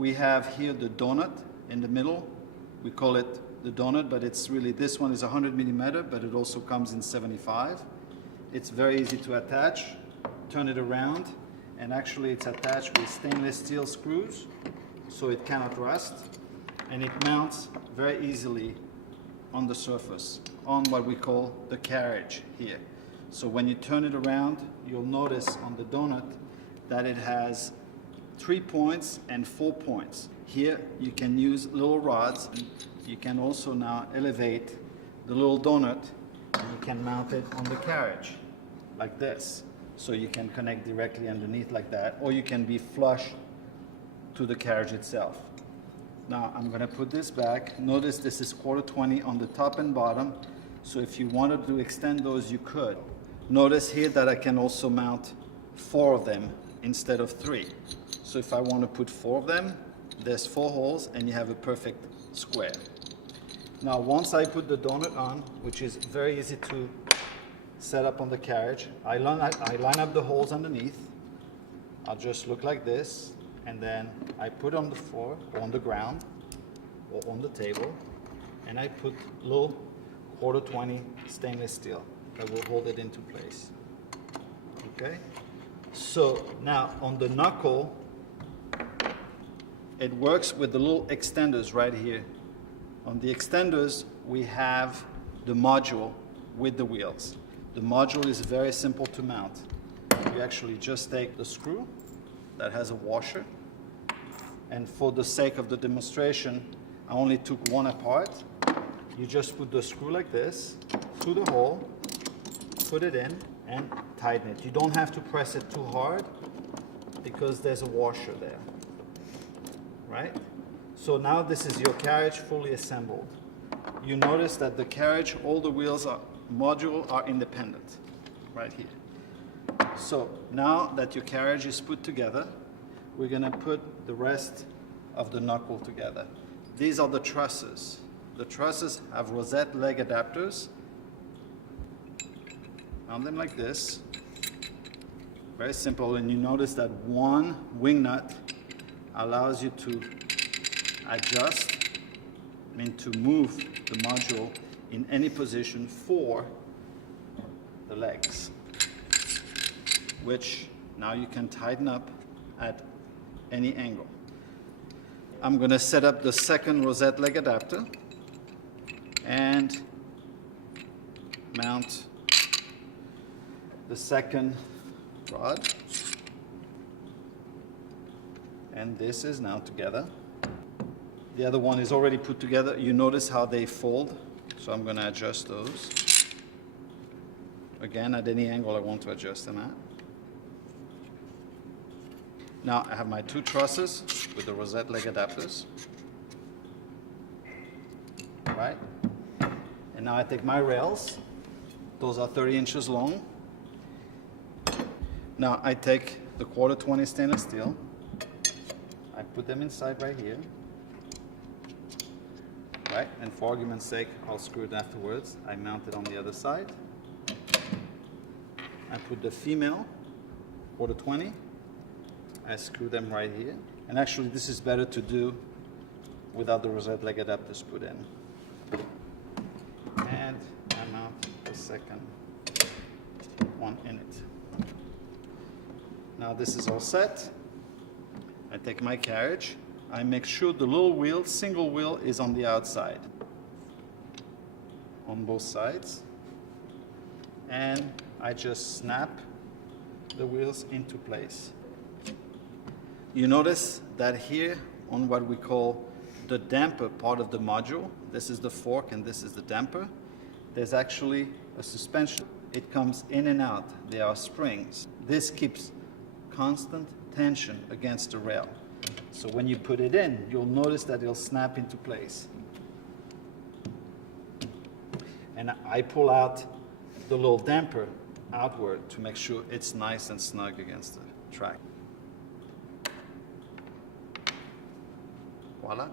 We have here the donut in the middle. We call it the donut, but it's really, this one is 100 millimeter, but it also comes in 75. It's very easy to attach. Turn it around, and actually it's attached with stainless steel screws, so it cannot rust, and it mounts very easily on the surface, on what we call the carriage here. So when you turn it around, you'll notice on the donut that it has 3 points and 4 points. Here you can use little rods. You can also now elevate the little donut, and you can mount it on the carriage like this. So you can connect directly underneath like that, or you can be flush to the carriage itself. Now I'm going to put this back. Notice this is 1/4-20 on the top and bottom, so if you wanted to extend those, you could. Notice here that I can also mount 4 of them instead of 3. So if I want to put 4 of them, there's 4 holes and you have a perfect square. Now once I put the donut on, which is very easy to set up on the carriage, I line up the holes underneath. I'll just look like this, and then I put on the floor or on the ground or on the table, and I put little 1/4-20 stainless steel that will hold it into place. Okay? So now on the knuckle, it works with the little extenders right here. On the extenders, we have the module with the wheels. The module is very simple to mount. You actually just take the screw that has a washer, and for the sake of the demonstration, I only took one apart. You just put the screw like this through the hole, put it in, and tighten it. You don't have to press it too hard because there's a washer there, right? So now this is your carriage fully assembled. You notice that the carriage, all the wheels module are independent, right here. So now that your carriage is put together, we're going to put the rest of the knuckle together. These are the trusses. The trusses have rosette leg adapters. Mount them like this. Very simple, and you notice that one wing nut allows you to adjust, to move the module in any position for the legs, which now you can tighten up at any angle. I'm going to set up the second rosette leg adapter and mount the second rod, and this is now together. The other one is already put together. You notice how they fold, so I'm going to adjust those. Again, at any angle I want to adjust them at. Now I have my 2 trusses with the rosette leg adapters. Right? And now I take my rails. Those are 30 inches long. Now I take the 1/4-20 stainless steel. I put them inside right here. Right? And for argument's sake, I'll screw it afterwards. I mount it on the other side. I put the female 1/4-20. I screw them right here. And actually this is better to do without the rosette leg adapters put in. And I mount the second one in it. Now this is all set. I take my carriage. I make sure the little wheel, single wheel, is on the outside, on both sides. And I just snap the wheels into place. You notice that here on what we call the damper part of the module, this is the fork and this is the damper, there's actually a suspension. It comes in and out. There are springs. This keeps constant tension against the rail. So when you put it in, you'll notice that it'll snap into place. And I pull out the little damper outward to make sure it's nice and snug against the track. Voila.